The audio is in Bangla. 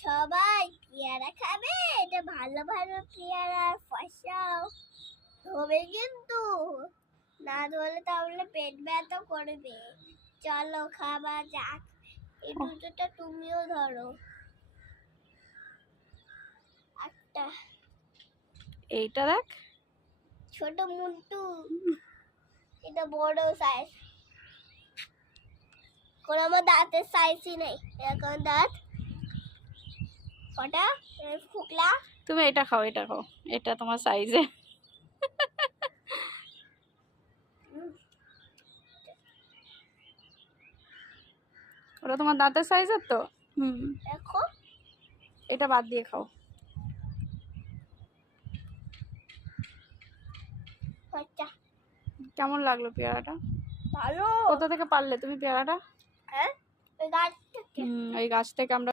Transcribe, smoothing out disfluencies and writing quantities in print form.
সবাই পেয়ারা খাবে, এটা ভালো ভালো পেয়ারা ফসাও ধোবে কিন্তু, না ধরলে তাহলে পেট ব্যথা করবে। চলো খাবা যাক, এই দুটোটা তুমিও ধরো একটা। এইটা দেখ, ছোট মুন্টু, এটা বড় সাইজ, কোন আমার দাঁতের সাইজই নেই এরকম দাঁত। কটা ফুকলা? তুমি এটা খাও, এটা খাও, এটা তোমার সাইজে। ওটা তোমার দাঁতের সাইজের তো। দেখো এটা বাদ দিয়ে খাও। বাচ্চা, কেমন লাগলো পেয়ারাটা? ভালো। কোথা থেকে পারলে তুমি পেয়ারাটা? হ্যাঁ, ওই গাছ থেকে। ওই গাছ থেকে আমরা